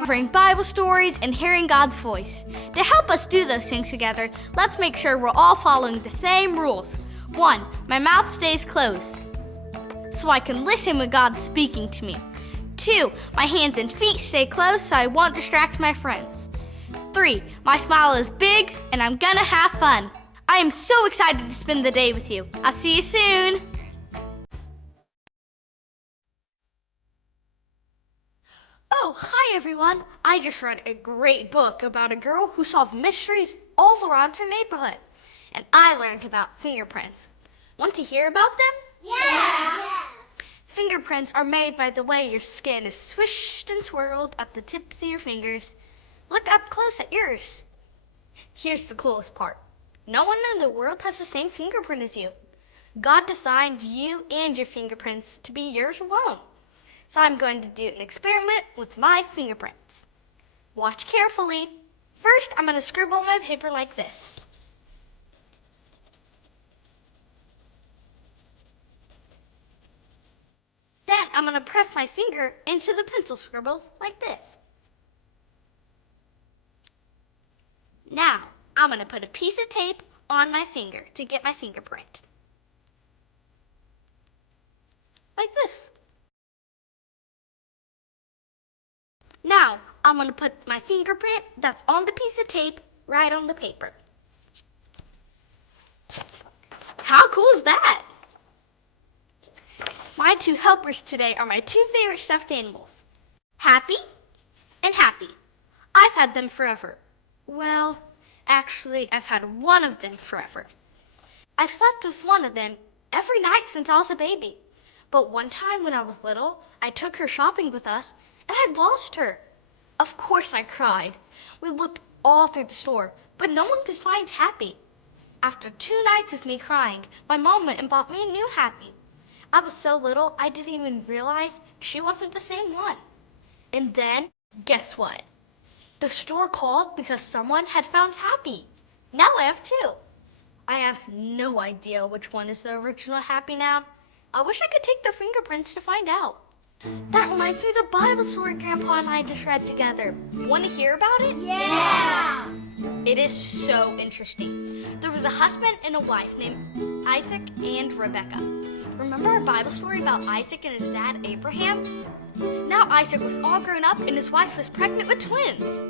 Covering Bible stories and hearing God's voice. To help us do those things together, let's make sure we're all following the same rules. 1. My mouth stays closed, so I can listen when God's speaking to me. 2. My hands and feet stay closed so I won't distract my friends. 3. My smile is big and I'm gonna have fun. I am so excited to spend the day with you. I'll see you soon. Oh, hi everyone. I just read a great book about a girl who solved mysteries all around her neighborhood. And I learned about fingerprints. Want to hear about them? Yeah! Fingerprints are made by the way your skin is swished and swirled at the tips of your fingers. Look up close at yours. Here's the coolest part. No one in the world has the same fingerprint as you. God designed you and your fingerprints to be yours alone. So I'm going to do an experiment with my fingerprints. Watch carefully. First, I'm going to scribble on my paper like this. Then I'm going to press my finger into the pencil scribbles like this. Now, I'm going to put a piece of tape on my finger to get my fingerprint. Like this. Now, I'm going to put my fingerprint that's on the piece of tape right on the paper. How cool is that? My two helpers today are my two favorite stuffed animals, Happy and Happy. I've had them forever. Well, actually, I've had one of them forever. I've slept with one of them every night since I was a baby. But one time when I was little, I took her shopping with us, and I lost her. Of course I cried. We looked all through the store, but no one could find Happy. After 2 nights of me crying, my mom went and bought me a new Happy. I was so little, I didn't even realize she wasn't the same one. And then, guess what? The store called because someone had found Happy. Now I have two. I have no idea which one is the original Happy now. I wish I could take their fingerprints to find out. That reminds me of the Bible story Grandpa and I just read together. Want to hear about it? Yes! It is so interesting. There was a husband and a wife named Isaac and Rebecca. Remember our Bible story about Isaac and his dad, Abraham? Now Isaac was all grown up and his wife was pregnant with twins.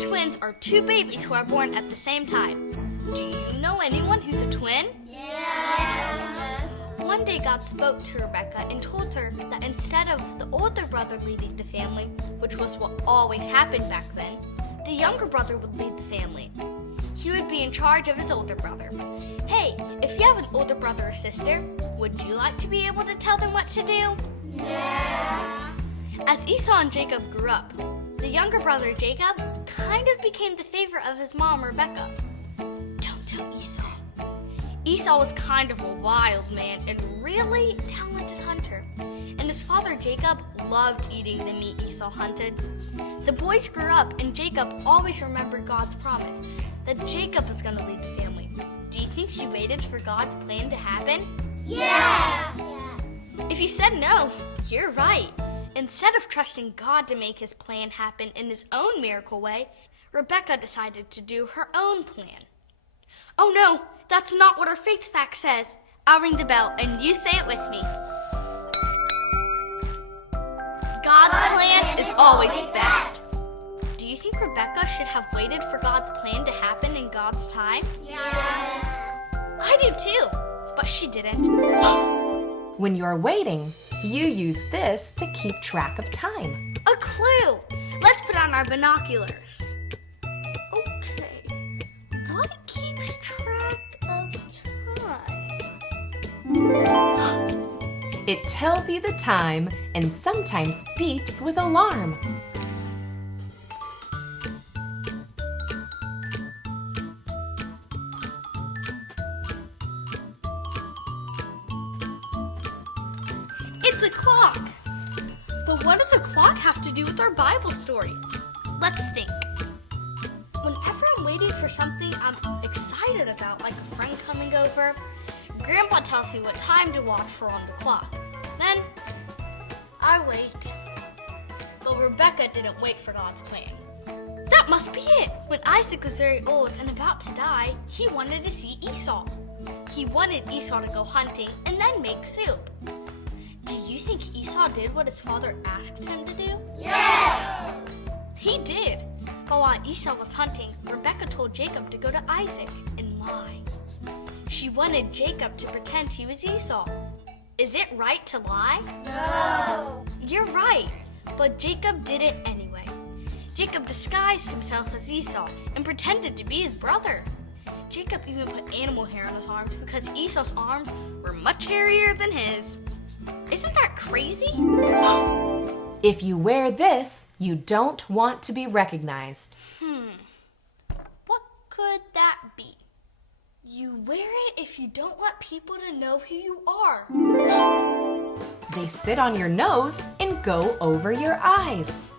Twins are two babies who are born at the same time. Do you know anyone who's a twin? Yes! One day God spoke to Rebecca and told her that instead of the older brother leading the family, which was what always happened back then, the younger brother would lead the family. He would be in charge of his older brother. Hey, if you have an older brother or sister, would you like to be able to tell them what to do? Yes! As Esau and Jacob grew up, the younger brother Jacob kind of became the favorite of his mom Rebecca. Don't tell Esau. Esau was kind of a wild man and really talented hunter, and his father Jacob loved eating the meat Esau hunted. The boys grew up, and Jacob always remembered God's promise that Jacob was going to lead the family. Do you think she waited for God's plan to happen? Yes! If you said no, you're right. Instead of trusting God to make his plan happen in his own miracle way, Rebecca decided to do her own plan. Oh no, that's not what our faith fact says. I'll ring the bell and you say it with me. God's plan is always best. Do you think Rebecca should have waited for God's plan to happen in God's time? Yes! I do too, but she didn't. When you're waiting, you use this to keep track of time. A clue! Let's put on our binoculars. Okay, what keeps track of time? It tells you the time and sometimes beeps with alarm. It's a clock. But what does a clock have to do with our Bible story? Let's think. Whenever I'm waiting for something I'm excited about, like a friend coming over, Grandpa tells me what time to watch for on the clock. Then late. But Rebecca didn't wait for God's plan. That must be it. When Isaac was very old and about to die, he wanted to see Esau. He wanted Esau to go hunting and then make soup. Do you think Esau did what his father asked him to do? Yes! He did. But while Esau was hunting, Rebecca told Jacob to go to Isaac and lie. She wanted Jacob to pretend he was Esau. Is it right to lie? No! You're right, but Jacob did it anyway. Jacob disguised himself as Esau and pretended to be his brother. Jacob even put animal hair on his arms because Esau's arms were much hairier than his. Isn't that crazy? If you wear this, you don't want to be recognized. What could that be? You wear it if you don't want people to know who you are. They sit on your nose and go over your eyes.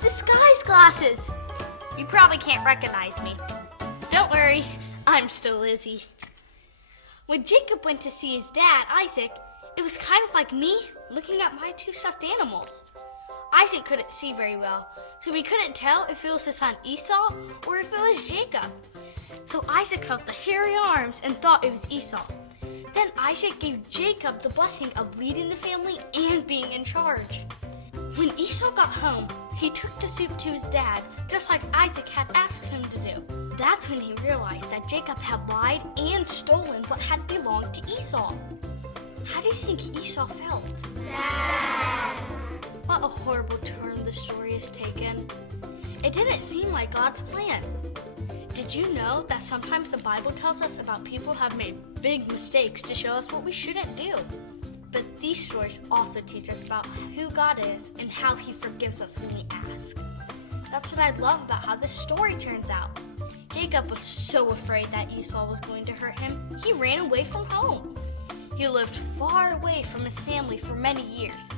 Disguise glasses. You probably can't recognize me. Don't worry, I'm still Lizzie. When Jacob went to see his dad, Isaac, it was kind of like me looking at my two stuffed animals. Isaac couldn't see very well, so he couldn't tell if it was his son Esau or if it was Jacob. So Isaac felt the hairy arms and thought it was Esau. Then Isaac gave Jacob the blessing of leading the family and being in charge. When Esau got home, he took the soup to his dad, just like Isaac had asked him to do. That's when he realized that Jacob had lied and stolen what had belonged to Esau. How do you think Esau felt? Sad! What a horrible turn the story has taken. It didn't seem like God's plan. Did you know that sometimes the Bible tells us about people who have made big mistakes to show us what we shouldn't do? But these stories also teach us about who God is and how He forgives us when we ask. That's what I love about how this story turns out. Jacob was so afraid that Esau was going to hurt him, he ran away from home. He lived far away from his family for many years.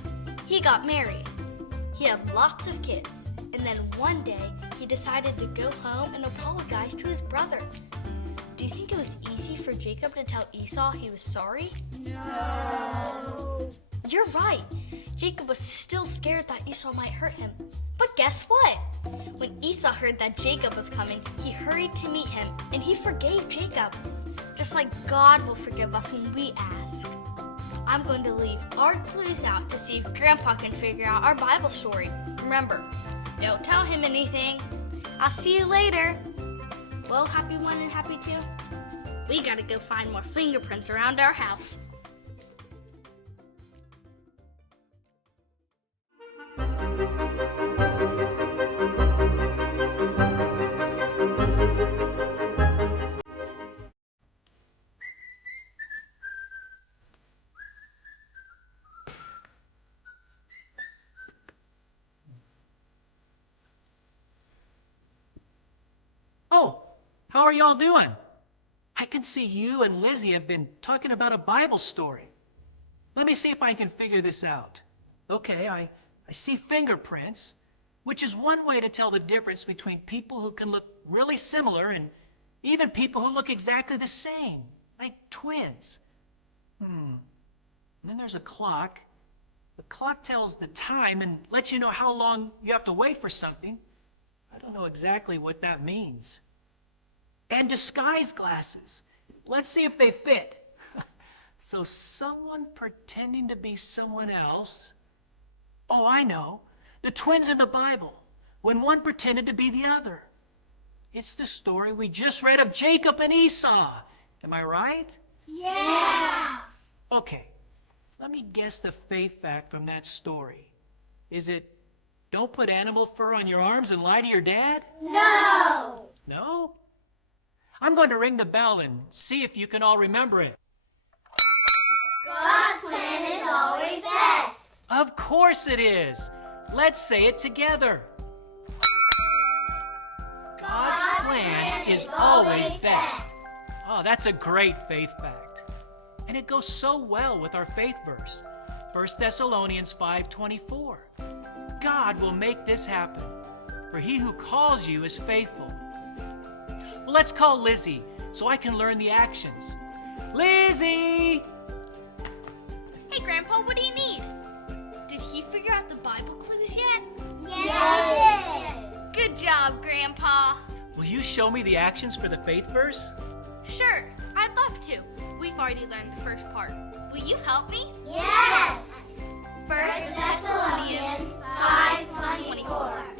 He got married. He had lots of kids. And then one day, he decided to go home and apologize to his brother. Do you think it was easy for Jacob to tell Esau he was sorry? No! You're right. Jacob was still scared that Esau might hurt him. But guess what? When Esau heard that Jacob was coming, he hurried to meet him, and he forgave Jacob. Just like God will forgive us when we ask. I'm going to leave our clues out to see if Grandpa can figure out our Bible story. Remember, don't tell him anything. I'll see you later. Well, happy one and happy two. We gotta go find more fingerprints around our house. Oh, how are y'all doing? I can see you and Lizzie have been talking about a Bible story. Let me see if I can figure this out. Okay, I see fingerprints, which is one way to tell the difference between people who can look really similar and even people who look exactly the same, like twins. And then there's a clock. The clock tells the time and lets you know how long you have to wait for something. I don't know exactly what that means. And disguise glasses. Let's see if they fit. So someone pretending to be someone else. Oh, I know. The twins in the Bible, when one pretended to be the other. It's the story we just read of Jacob and Esau. Am I right? Yes! Okay, let me guess the faith fact from that story. Is it, don't put animal fur on your arms and lie to your dad? No! No? I'm going to ring the bell and see if you can all remember it. God's plan is always best. Of course it is. Let's say it together. God's plan is always best. Oh, that's a great faith fact. And it goes so well with our faith verse, 1 Thessalonians 5:24. God will make this happen. for he who calls you is faithful. Well, let's call Lizzie so I can learn the actions. Lizzie! Hey, Grandpa, what do you need? Did he figure out the Bible clues yet? Yes. Good job, Grandpa. Will you show me the actions for the faith verse? Sure, I'd love to. We've already learned the first part. Will you help me? Yes. 1 Thessalonians 5:24.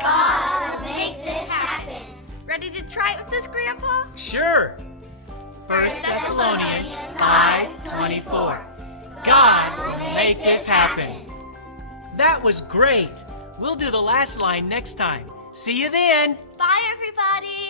God will make this happen. Ready to try it with us, Grandpa? Sure. 1 Thessalonians 5:24. God will make this happen. That was great. We'll do the last line next time. See you then. Bye, everybody.